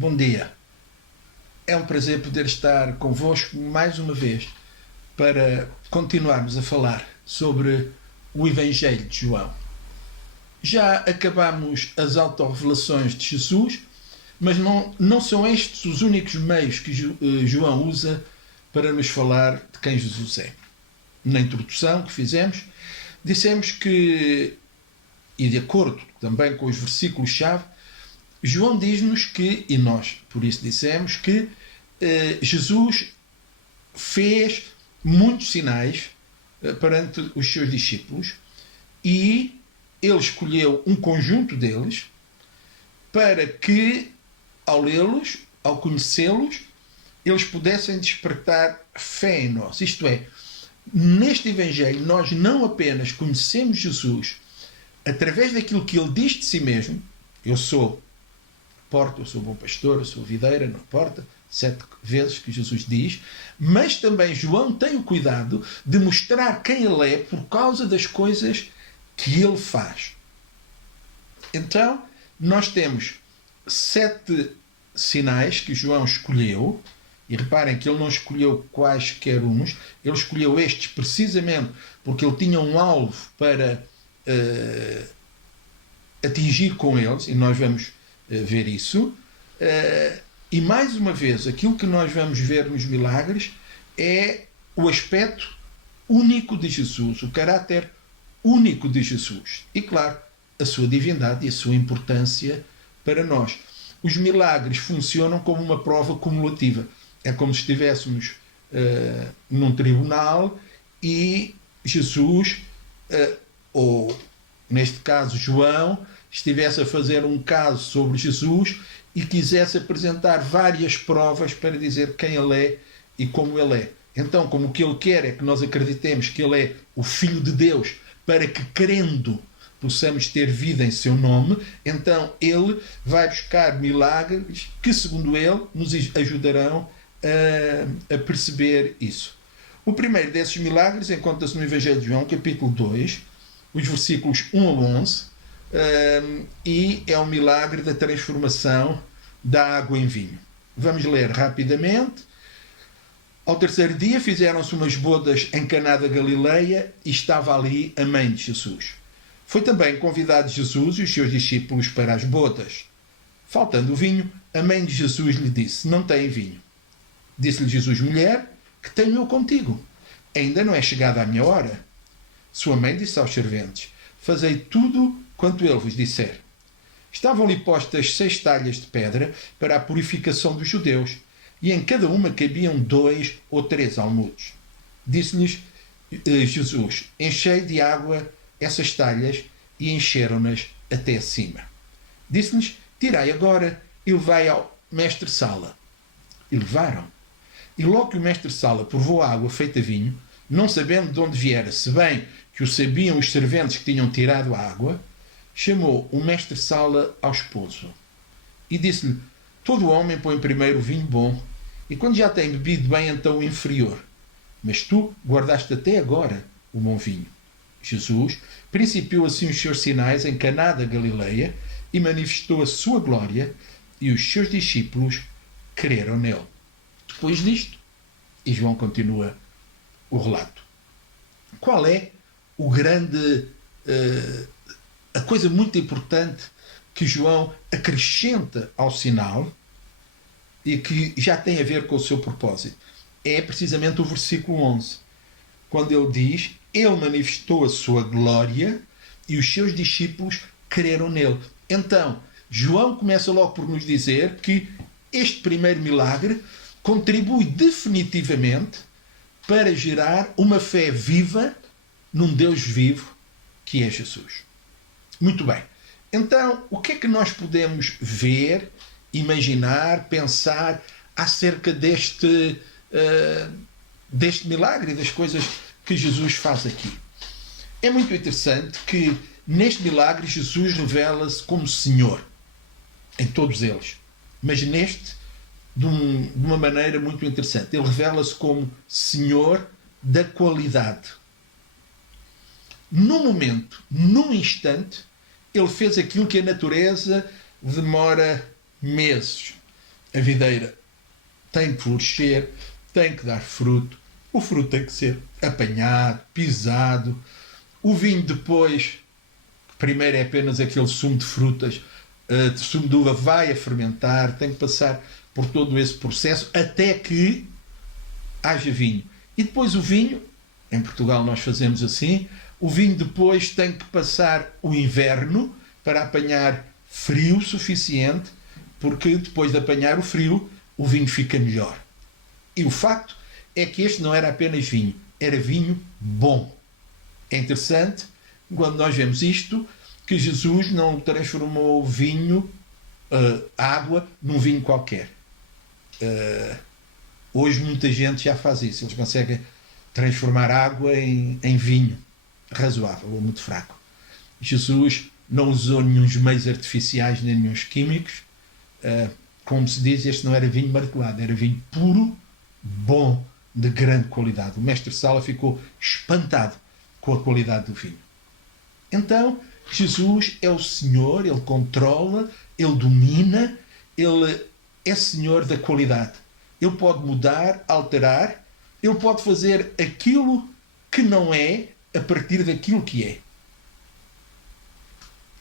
bom dia. É um prazer poder estar convosco mais uma vez para continuarmos a falar sobre o Evangelho de João. Já acabamos as autorrevelações de Jesus, mas não são estes os únicos meios que João usa para nos falar de quem Jesus é. Na introdução que fizemos, dissemos que, e de acordo também com os versículos-chave, João diz-nos que, e nós por isso dissemos, que Jesus fez muitos sinais perante os seus discípulos e ele escolheu um conjunto deles para que, ao lê-los, ao conhecê-los, eles pudessem despertar fé em nós. Isto é, neste Evangelho nós não apenas conhecemos Jesus através daquilo que ele diz de si mesmo, eu sou porta, eu sou bom pastor, eu sou videira, não importa, 7 vezes que Jesus diz, mas também João tem o cuidado de mostrar quem ele é por causa das coisas que ele faz. Então, nós temos 7 sinais que João escolheu, e reparem que ele não escolheu quaisquer uns, ele escolheu estes precisamente porque ele tinha um alvo para atingir com eles, e nós vamos ver isso. E mais uma vez, aquilo que nós vamos ver nos milagres é o aspecto único de Jesus, o caráter único de Jesus. E, claro, a sua divindade e a sua importância para nós. Os milagres funcionam como uma prova cumulativa. É como se estivéssemos num tribunal e Jesus, ou neste caso João, estivesse a fazer um caso sobre Jesus e quisesse apresentar várias provas para dizer quem ele é e como ele é. Então, como o que ele quer é que nós acreditemos que ele é o Filho de Deus, para que, crendo, possamos ter vida em seu nome, então ele vai buscar milagres que, segundo ele, nos ajudarão a perceber isso. O primeiro desses milagres encontra-se no Evangelho de João, capítulo 2, os versículos 1 a 11, e é um milagre da transformação da água em vinho. Vamos ler rapidamente. Ao terceiro dia fizeram-se umas bodas em Caná da Galileia e estava ali a mãe de Jesus. Foi também convidado Jesus e os seus discípulos para as bodas. Faltando o vinho, a mãe de Jesus lhe disse: não tem vinho. Disse-lhe Jesus: mulher, que tenho eu contigo? Ainda não é chegada a minha hora. Sua mãe disse aos serventes: fazei tudo quanto ele vos disser. Estavam-lhe postas 6 talhas de pedra para a purificação dos judeus, e em cada uma cabiam 2 ou 3 almudes. Disse-lhes Jesus: enchei de água essas talhas, e encheram-nas até acima. Disse-lhes: tirai agora e levai ao mestre-sala. E levaram. E logo que o mestre-sala provou a água feita vinho, não sabendo de onde viera, se bem que o sabiam os serventes que tinham tirado a água, chamou o mestre-sala ao esposo e disse-lhe: todo homem põe primeiro o vinho bom, e quando já tem bebido bem, então o inferior. Mas tu guardaste até agora o bom vinho. Jesus principiou assim os seus sinais em Caná da Galileia e manifestou a sua glória, e os seus discípulos creram nele. Depois disto, e João continua o relato. Qual é o grande... a coisa muito importante que João acrescenta ao sinal e que já tem a ver com o seu propósito? É precisamente o versículo 11, quando ele diz: ele manifestou a sua glória e os seus discípulos creram nele. Então, João começa logo por nos dizer que este primeiro milagre contribui definitivamente para gerar uma fé viva num Deus vivo que é Jesus. Muito bem. Então, o que é que nós podemos ver, imaginar, pensar acerca deste milagre, das coisas que Jesus faz aqui? É muito interessante que neste milagre Jesus revela-se como Senhor, em todos eles. Mas neste, de uma maneira muito interessante, ele revela-se como Senhor da qualidade. Num momento, num instante, ele fez aquilo que a natureza demora meses. A videira tem que florescer, tem que dar fruto, o fruto tem que ser apanhado, pisado. O vinho depois, primeiro é apenas aquele sumo de frutas, de sumo de uva, vai a fermentar, tem que passar por todo esse processo até que haja vinho. E depois o vinho, em Portugal nós fazemos assim, o vinho depois tem que passar o inverno para apanhar frio suficiente, porque depois de apanhar o frio, o vinho fica melhor. E o facto é que este não era apenas vinho, era vinho bom. É interessante, quando nós vemos isto, que Jesus não transformou o vinho, água, num vinho qualquer. Hoje muita gente já faz isso. Eles conseguem transformar água em vinho razoável ou muito fraco. Jesus não usou nenhum meios artificiais nem nenhum químicos. Como se diz, este não era vinho martelado, era vinho puro, bom, de grande qualidade. O mestre Sala ficou espantado com a qualidade do vinho. Então, Jesus é o Senhor, Ele controla, Ele domina, Ele é Senhor da qualidade. Ele pode mudar, alterar, Ele pode fazer aquilo que não é a partir daquilo que é.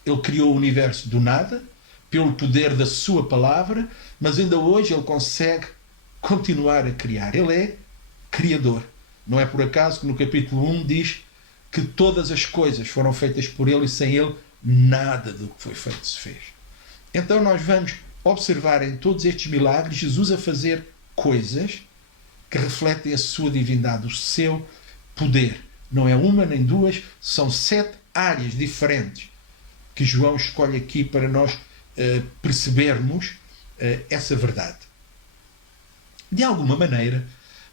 Ele criou o universo do nada, pelo poder da sua palavra, mas ainda hoje Ele consegue continuar a criar. Ele é Criador. Não é por acaso que no capítulo 1 diz que todas as coisas foram feitas por Ele e sem Ele nada do que foi feito se fez. Então nós vamos observar em todos estes milagres Jesus a fazer coisas que refletem a sua divindade, o seu poder. Não é uma nem duas, são 7 áreas diferentes que João escolhe aqui para nós percebermos essa verdade. De alguma maneira,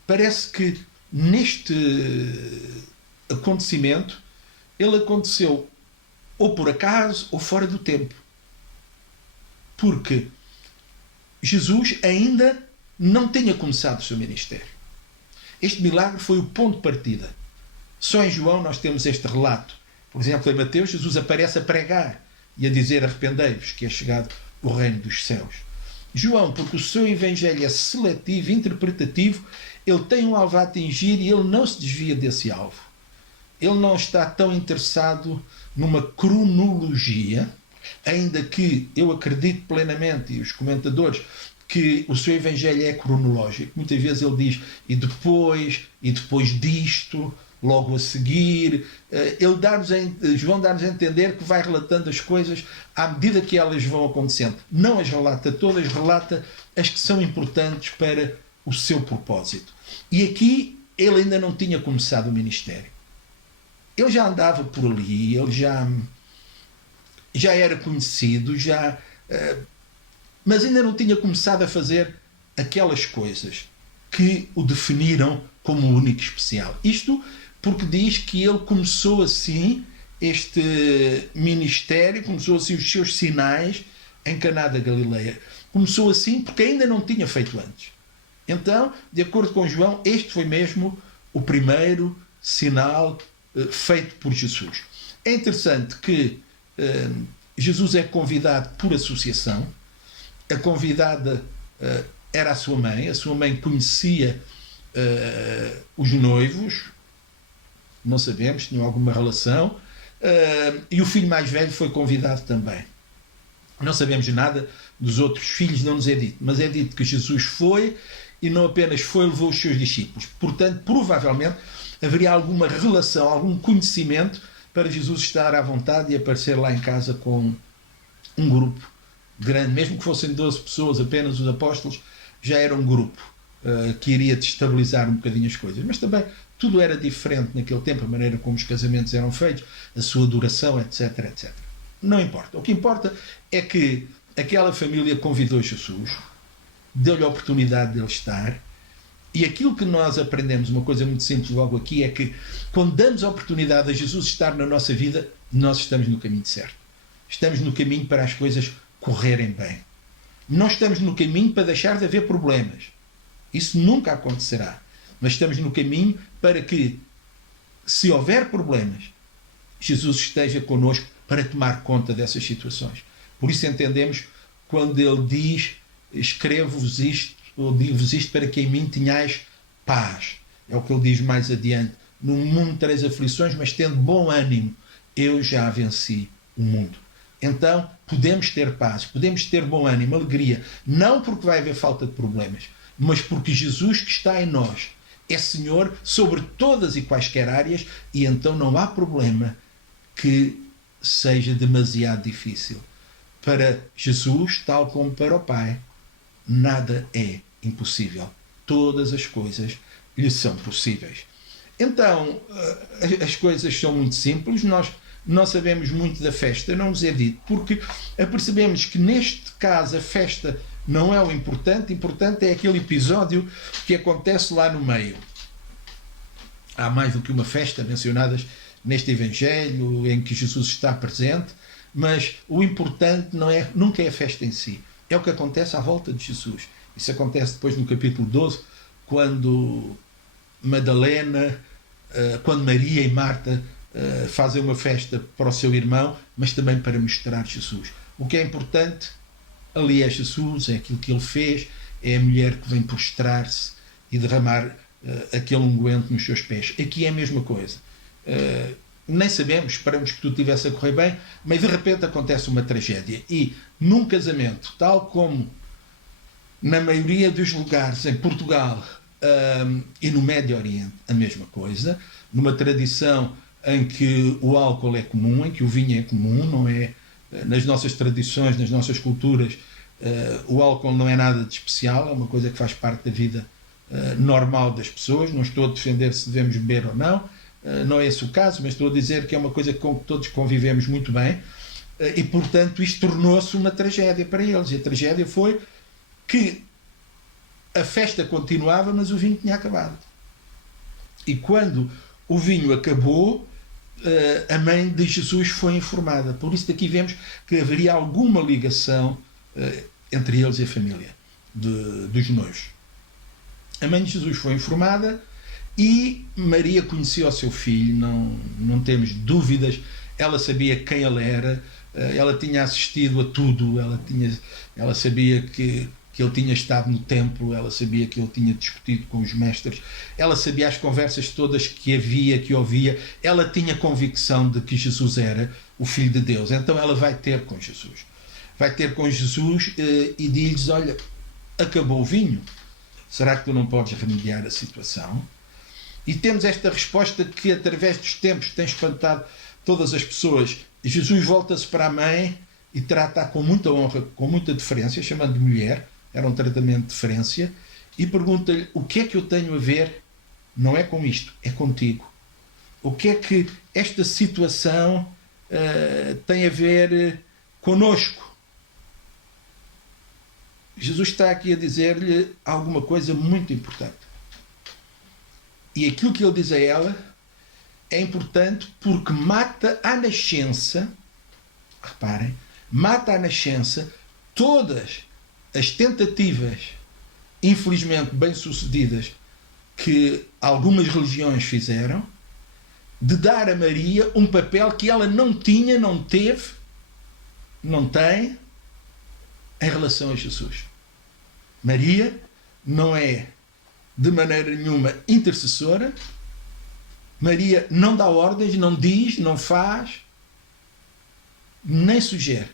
parece que neste acontecimento ele aconteceu ou por acaso ou fora do tempo. Porque Jesus ainda não tinha começado o seu ministério. Este milagre foi o ponto de partida. Só em João nós temos este relato. Por exemplo, em Mateus, Jesus aparece a pregar e a dizer: arrependei-vos, que é chegado o reino dos céus. João, porque o seu evangelho é seletivo, interpretativo, ele tem um alvo a atingir e ele não se desvia desse alvo. Ele não está tão interessado numa cronologia, ainda que eu acredito plenamente, e os comentadores, que o seu evangelho é cronológico. Muitas vezes ele diz e depois disto, logo a seguir. João dá-nos a entender que vai relatando as coisas à medida que elas vão acontecendo. Não as relata todas, relata as que são importantes para o seu propósito. E aqui ele ainda não tinha começado o ministério. Ele já andava por ali, ele já era conhecido, mas ainda não tinha começado a fazer aquelas coisas que o definiram como único especial. Isto porque diz que ele começou assim este ministério, começou assim os seus sinais em Caná da Galileia. Começou assim porque ainda não tinha feito antes. Então, de acordo com João, este foi mesmo o primeiro sinal feito por Jesus. É interessante que Jesus é convidado por associação. A convidada era a sua mãe conhecia os noivos, não sabemos, tinham alguma relação, e o filho mais velho foi convidado também. Não sabemos nada dos outros filhos, não nos é dito, mas é dito que Jesus foi, e não apenas foi, levou os seus discípulos. Portanto, provavelmente haveria alguma relação, algum conhecimento para Jesus estar à vontade e aparecer lá em casa com um grupo grande, mesmo que fossem 12 pessoas, apenas os apóstolos, já era um grupo que iria destabilizar um bocadinho as coisas. Mas também tudo era diferente naquele tempo, a maneira como os casamentos eram feitos, a sua duração, etc, etc. Não importa. O que importa é que aquela família convidou Jesus, deu-lhe a oportunidade de ele estar, e aquilo que nós aprendemos, uma coisa muito simples logo aqui, é que quando damos a oportunidade a Jesus estar na nossa vida, nós estamos no caminho certo. Estamos no caminho para as coisas correrem bem. Não estamos no caminho para deixar de haver problemas. Isso nunca acontecerá. Mas estamos no caminho para que, se houver problemas, Jesus esteja connosco para tomar conta dessas situações. Por isso entendemos quando ele diz escrevo-vos isto, ou digo-vos isto, para que em mim tenhais paz. É o que ele diz mais adiante. No mundo tereis aflições, mas tendo bom ânimo, eu já venci o mundo. Então, podemos ter paz, podemos ter bom ânimo, alegria, não porque vai haver falta de problemas, mas porque Jesus que está em nós é Senhor sobre todas e quaisquer áreas, e então não há problema que seja demasiado difícil. Para Jesus, tal como para o Pai, nada é impossível. Todas as coisas lhe são possíveis. Então, as coisas são muito simples. Nós não sabemos muito da festa, não nos é dito, porque percebemos que neste caso a festa não é o importante. Importante é aquele episódio que acontece lá no meio. Há mais do que uma festa mencionadas neste Evangelho em que Jesus está presente, mas o importante nunca é a festa em si, é o que acontece à volta de Jesus. Isso acontece depois no capítulo 12, quando Madalena, quando Maria e Marta fazem uma festa para o seu irmão, mas também para mostrar Jesus. O que é importante ali é Jesus, é aquilo que ele fez, é a mulher que vem prostrar-se e derramar aquele unguento nos seus pés. Aqui é a mesma coisa. Nem sabemos, esperamos que tudo estivesse a correr bem, mas de repente acontece uma tragédia. E num casamento, tal como na maioria dos lugares em Portugal e no Médio Oriente, a mesma coisa, numa tradição em que o álcool é comum, em que o vinho é comum, não é? Nas nossas tradições, nas nossas culturas, o álcool não é nada de especial, é uma coisa que faz parte da vida normal das pessoas. Não estou a defender se devemos beber ou não, não é esse o caso, mas estou a dizer que é uma coisa com que todos convivemos muito bem, e portanto isto tornou-se uma tragédia para eles. E a tragédia foi que a festa continuava, mas o vinho tinha acabado. E quando o vinho acabou, a mãe de Jesus foi informada. Por isso daqui vemos que haveria alguma ligação entre eles e a família dos noivos. A mãe de Jesus foi informada e Maria conhecia o seu filho, não temos dúvidas. Ela sabia quem ele era, ela tinha assistido a tudo, ela sabia que ele tinha estado no templo, ela sabia que ele tinha discutido com os mestres, ela sabia as conversas todas que ouvia, ela tinha convicção de que Jesus era o Filho de Deus. Então ela vai ter com Jesus. Vai ter com Jesus e diz-lhes: olha, acabou o vinho, será que tu não podes remediar a situação? E temos esta resposta que através dos tempos tem espantado todas as pessoas. Jesus volta-se para a mãe e trata-a com muita honra, com muita deferência, chamando de mulher, era um tratamento de deferência, e pergunta-lhe: o que é que eu tenho a ver? Não é com isto, é contigo. O que é que esta situação tem a ver conosco? Jesus está aqui a dizer-lhe alguma coisa muito importante. E aquilo que ele diz a ela é importante porque mata à nascença, reparem, mata à nascença todas as tentativas, infelizmente bem-sucedidas, que algumas religiões fizeram, de dar a Maria um papel que ela não tinha, não teve, não tem, em relação a Jesus. Maria não é de maneira nenhuma intercessora. Maria não dá ordens, não diz, não faz, nem sugere.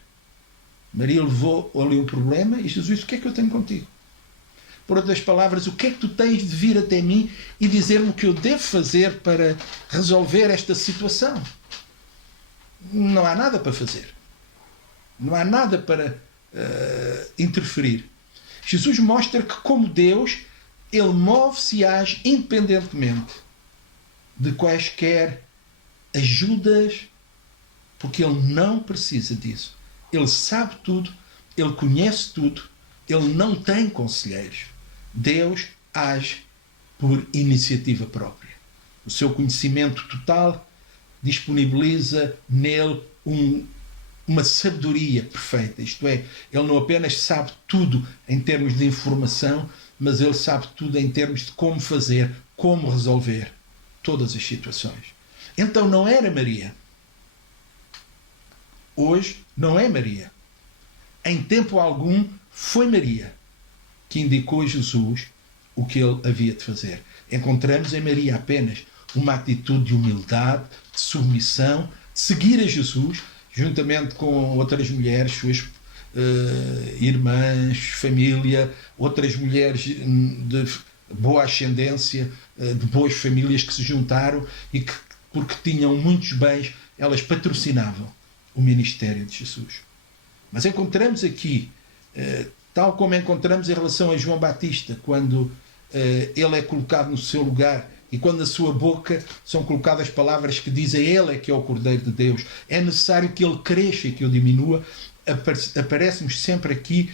Maria levou ali o problema e Jesus disse: o que é que eu tenho contigo? Por outras palavras, o que é que tu tens de vir até mim e dizer-me o que eu devo fazer para resolver esta situação? Não há nada para fazer. Não há nada para interferir. Jesus mostra que, como Deus, ele move-se e age independentemente de quaisquer ajudas, porque ele não precisa disso. Ele sabe tudo, ele conhece tudo, ele não tem conselheiros. Deus age por iniciativa própria. O seu conhecimento total disponibiliza nele uma sabedoria perfeita. Isto é, ele não apenas sabe tudo em termos de informação, mas ele sabe tudo em termos de como fazer, como resolver todas as situações. Então não era Maria. Hoje não é Maria. Em tempo algum foi Maria. que indicou a Jesus o que ele havia de fazer. Encontramos em Maria apenas uma atitude de humildade, de submissão, de seguir a Jesus, juntamente com outras mulheres, suas irmãs, família, outras mulheres de boa ascendência, de boas famílias que se juntaram e que, porque tinham muitos bens, elas patrocinavam o ministério de Jesus. Mas encontramos aqui, tal como encontramos em relação a João Batista, quando ele é colocado no seu lugar e quando na sua boca são colocadas palavras que dizem ele é que é o Cordeiro de Deus, é necessário que ele cresça e que eu diminua, aparece-nos sempre aqui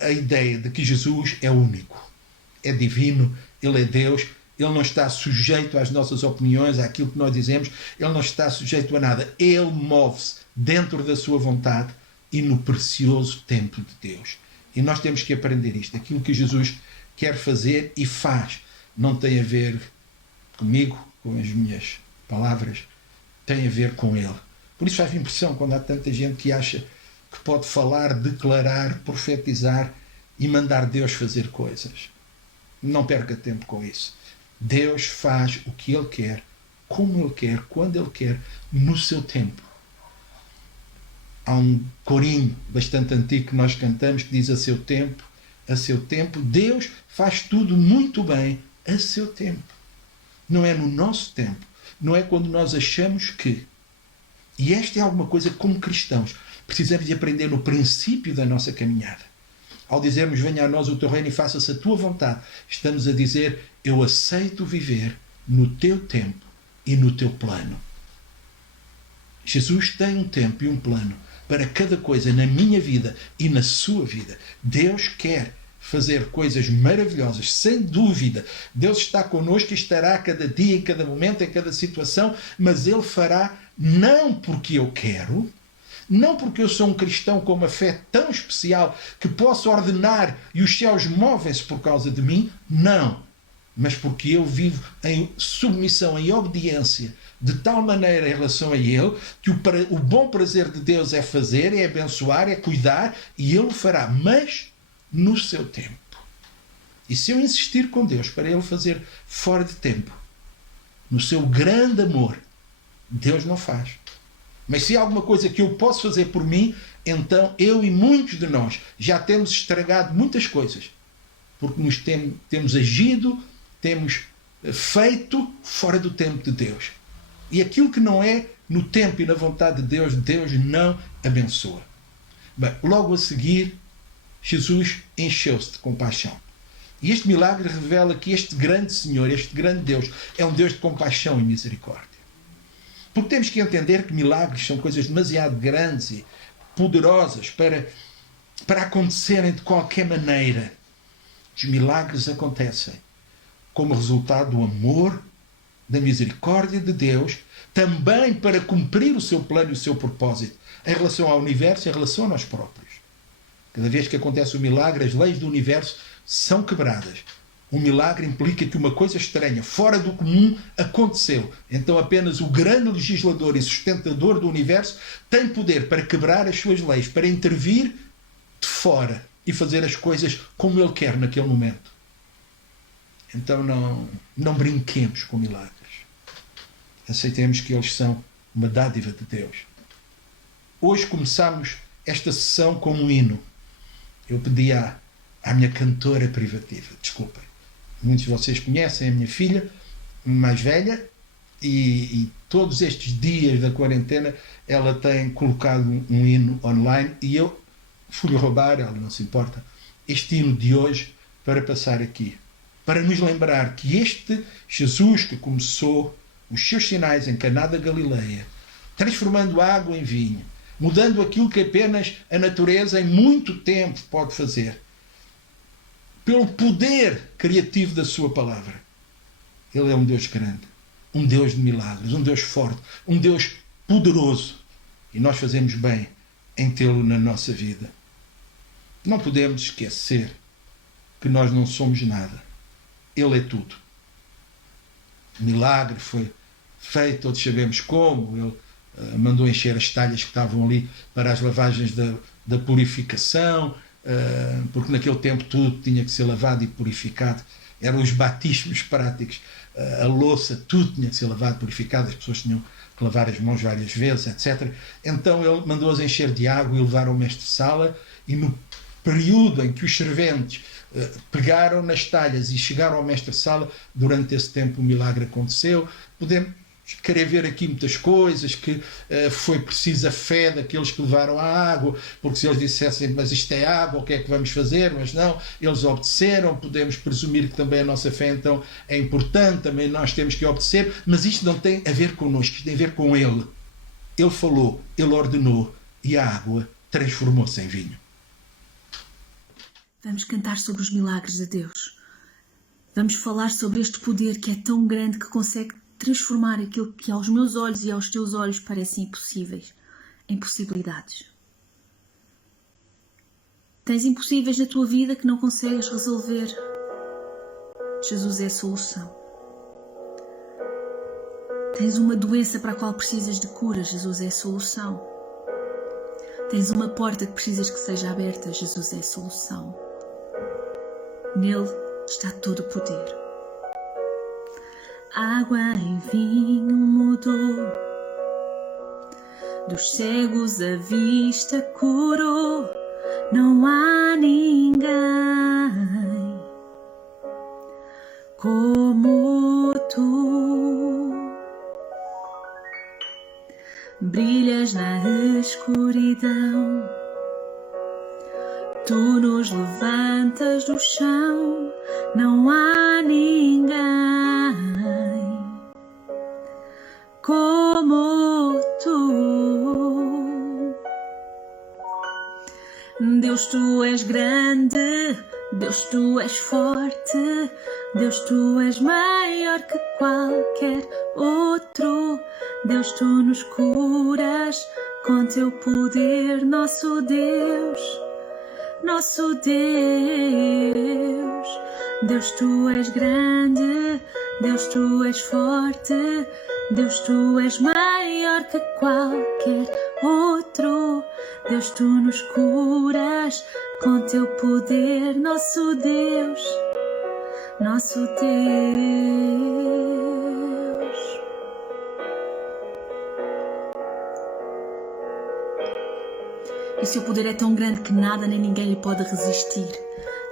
a ideia de que Jesus é único, é divino, ele é Deus, ele não está sujeito às nossas opiniões, àquilo que nós dizemos, ele não está sujeito a nada, ele move-se dentro da sua vontade e no precioso templo de Deus. E nós temos que aprender isto, aquilo que Jesus quer fazer e faz, não tem a ver comigo, com as minhas palavras, tem a ver com ele. Por isso faz impressão quando há tanta gente que acha que pode falar, declarar, profetizar e mandar Deus fazer coisas. Não perca tempo com isso. Deus faz o que ele quer, como ele quer, quando ele quer, no seu tempo. Há um corinho bastante antigo que nós cantamos que diz a seu tempo, Deus faz tudo muito bem a seu tempo. Não é no nosso tempo, não é quando nós achamos que. E esta é alguma coisa que, como cristãos, precisamos de aprender no princípio da nossa caminhada. Ao dizermos, venha a nós o teu reino e faça-se a tua vontade, estamos a dizer, eu aceito viver no teu tempo e no teu plano. Jesus tem um tempo e um plano para cada coisa na minha vida e na sua vida. Deus quer fazer coisas maravilhosas, sem dúvida. Deus está connosco e estará a cada dia, em cada momento, em cada situação, mas ele fará não porque eu quero, não porque eu sou um cristão com uma fé tão especial que posso ordenar e os céus movem-se por causa de mim, não. Mas porque eu vivo em submissão, em obediência, de tal maneira em relação a ele, que o bom prazer de Deus é fazer, é abençoar, é cuidar, e ele o fará, mas no seu tempo. E se eu insistir com Deus para ele fazer fora de tempo, no seu grande amor, Deus não faz. Mas se há alguma coisa que eu posso fazer por mim, então eu e muitos de nós já temos estragado muitas coisas, porque nos temos agido, temos feito fora do tempo de Deus. E aquilo que não é no tempo e na vontade de Deus, Deus não abençoa. Bem, logo a seguir, Jesus encheu-se de compaixão. E este milagre revela que este grande Senhor, este grande Deus, é um Deus de compaixão e misericórdia. Porque temos que entender que milagres são coisas demasiado grandes e poderosas para acontecerem de qualquer maneira. Os milagres acontecem como resultado do amor, da misericórdia de Deus, também para cumprir o seu plano e o seu propósito em relação ao universo e em relação a nós próprios. Cada vez que acontece um milagre, as leis do universo são quebradas. Um milagre implica que uma coisa estranha, fora do comum, aconteceu. Então apenas o grande legislador e sustentador do universo tem poder para quebrar as suas leis, para intervir de fora e fazer as coisas como ele quer naquele momento. Então não brinquemos com milagres. Aceitemos que eles são uma dádiva de Deus. Hoje começamos esta sessão com um hino. Eu pedi à minha cantora privativa, desculpem. Muitos de vocês conhecem a minha filha mais velha e todos estes dias da quarentena ela tem colocado um hino online e eu fui-lhe roubar, ela não se importa, este hino de hoje para passar aqui. Para nos lembrar que este Jesus que começou os seus sinais em Caná da Galileia, transformando água em vinho, mudando aquilo que apenas a natureza em muito tempo pode fazer, pelo poder criativo da sua palavra. Ele é um Deus grande, um Deus de milagres, um Deus forte, um Deus poderoso. E nós fazemos bem em tê-lo na nossa vida. Não podemos esquecer que nós não somos nada. Ele é tudo. O milagre foi feito, todos sabemos como. Ele mandou encher as talhas que estavam ali para as lavagens da purificação. porque naquele tempo tudo tinha que ser lavado e purificado. Eram os batismos práticos, a louça, tudo tinha que ser lavado e purificado, as pessoas tinham que lavar as mãos várias vezes, etc. Então ele mandou-as encher de água e levar ao mestre-sala, e no período em que os serventes pegaram nas talhas e chegaram ao mestre-sala, durante esse tempo o milagre aconteceu. Podemos querer ver aqui muitas coisas, que foi preciso a fé daqueles que levaram a água, porque se eles dissessem, mas isto é água, o que é que vamos fazer? Mas não, eles obedeceram. Podemos presumir que também a nossa fé então é importante, também nós temos que obedecer, mas isto não tem a ver connosco, isto tem a ver com ele. Ele falou, ele ordenou, e a água transformou-se em vinho. Vamos cantar sobre os milagres de Deus. Vamos falar sobre este poder que é tão grande que consegue transformar aquilo que aos meus olhos e aos teus olhos parecem impossíveis em possibilidades. Tens impossíveis na tua vida que não consegues resolver. Jesus é a solução. Tens uma doença para a qual precisas de cura. Jesus é a solução. Tens uma porta que precisas que seja aberta. Jesus é a solução. Nele está todo o poder. A água em vinho mudou, dos cegos a vista curou. Não há ninguém como tu. Brilhas na escuridão, tu nos levantas do chão. Não há ninguém como tu. Deus, tu és grande, Deus, tu és forte, Deus, tu és maior que qualquer outro. Deus, tu nos curas com teu poder, nosso Deus, nosso Deus. Deus, tu és grande, Deus, tu és forte, Deus, tu és maior que qualquer outro. Deus, tu nos curas com teu poder, nosso Deus, nosso Deus. E o seu poder é tão grande que nada nem ninguém lhe pode resistir.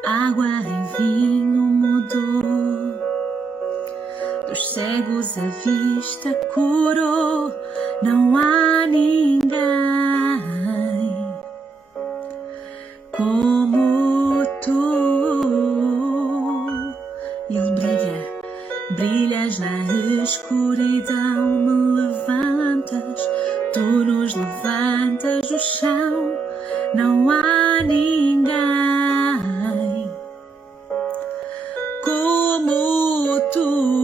A água em vinho mudou, dos cegos a vista curou. Não há ninguém como tu. Ele brilha, brilhas na escuridão, me levantas, tu nos levantas do chão. Não há ninguém como tu.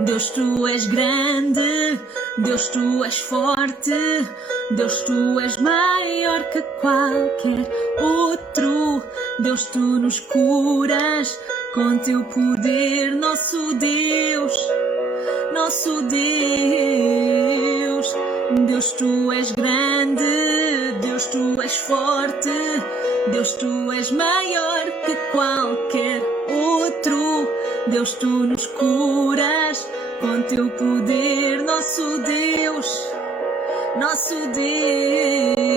Deus, tu és grande, Deus, tu és forte, Deus, tu és maior que qualquer outro. Deus, tu nos curas com teu poder, nosso Deus, nosso Deus. Deus, tu és grande, Deus, tu és forte, Deus, tu és maior que qualquer outro. Deus, tu nos curas com teu poder, nosso Deus, nosso Deus.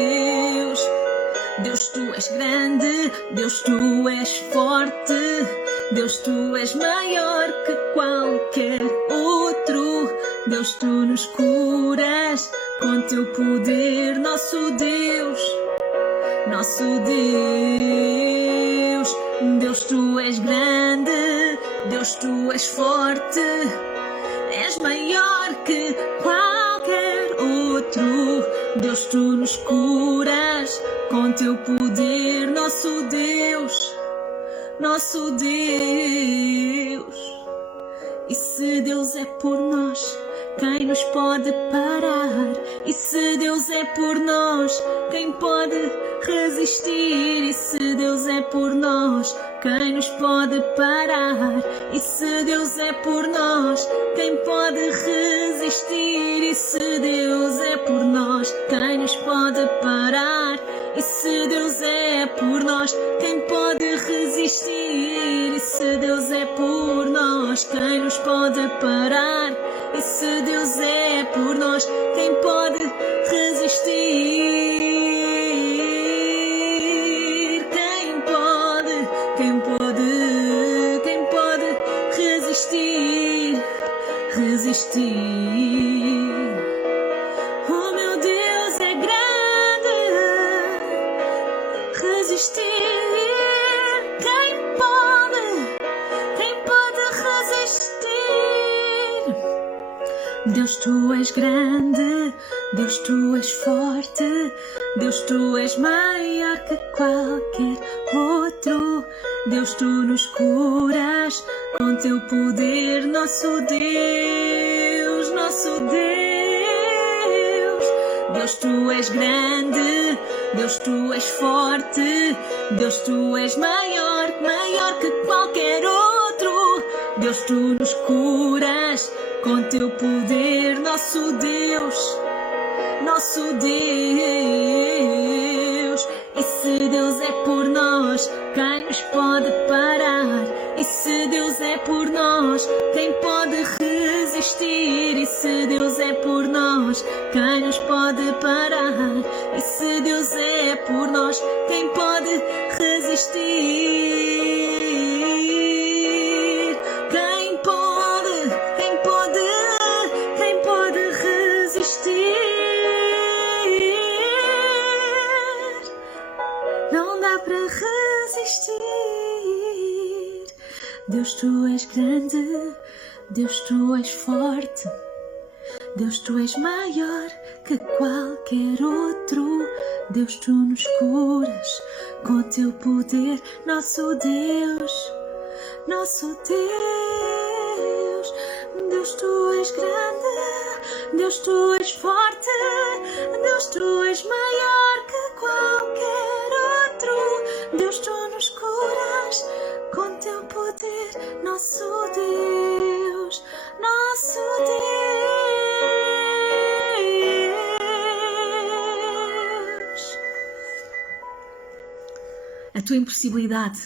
Deus, tu és grande, Deus, tu és forte, Deus, tu és maior que qualquer outro. Deus, tu nos curas com teu poder, nosso Deus, nosso Deus. Deus, tu és grande, Deus, tu és forte, és maior que qualquer outro. Deus, tu nos curas com teu poder, nosso Deus, nosso Deus. E se Deus é por nós, quem nos pode parar? E se Deus é por nós, quem pode resistir? E se Deus é por nós, quem nos pode parar? E se Deus é por nós, quem pode resistir? E se Deus é por nós, quem nos pode parar? E se Deus é por nós, quem pode resistir? E se Deus é por nós, quem nos pode parar? E se Deus é por nós, quem pode resistir? Quem pode, quem pode, quem pode resistir? Resistir. Oh, meu Deus é grande. Resistir. Quem pode resistir? Deus, tu és grande. Deus, tu és forte. Deus, tu és maior que qualquer outro. Deus, tu nos curas com teu poder, nosso Deus, nosso Deus. Deus, tu és grande. Deus, tu és forte. Deus, tu és maior, maior que qualquer outro. Deus, tu nos curas com teu poder, nosso Deus, nosso Deus. E se Deus é por nós, quem nos pode parar? E se Deus é por nós, quem pode resistir? E se Deus é por nós, quem nos pode parar? E se Deus é por nós, quem pode resistir? Quem pode, quem pode, quem pode resistir? Não dá para resistir. Deus, tu és grande. Deus, tu és forte. Deus, tu és maior que qualquer outro. Deus, tu nos curas com teu poder, nosso Deus, nosso Deus. Deus, tu és grande. Deus, tu és forte. Deus, tu és maior que qualquer outro. Deus, tu nos curas com teu poder, nosso Deus, nosso Deus. A tua impossibilidade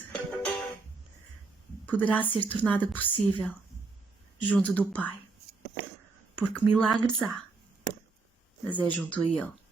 poderá ser tornada possível junto do Pai, porque milagres há, mas é junto a Ele.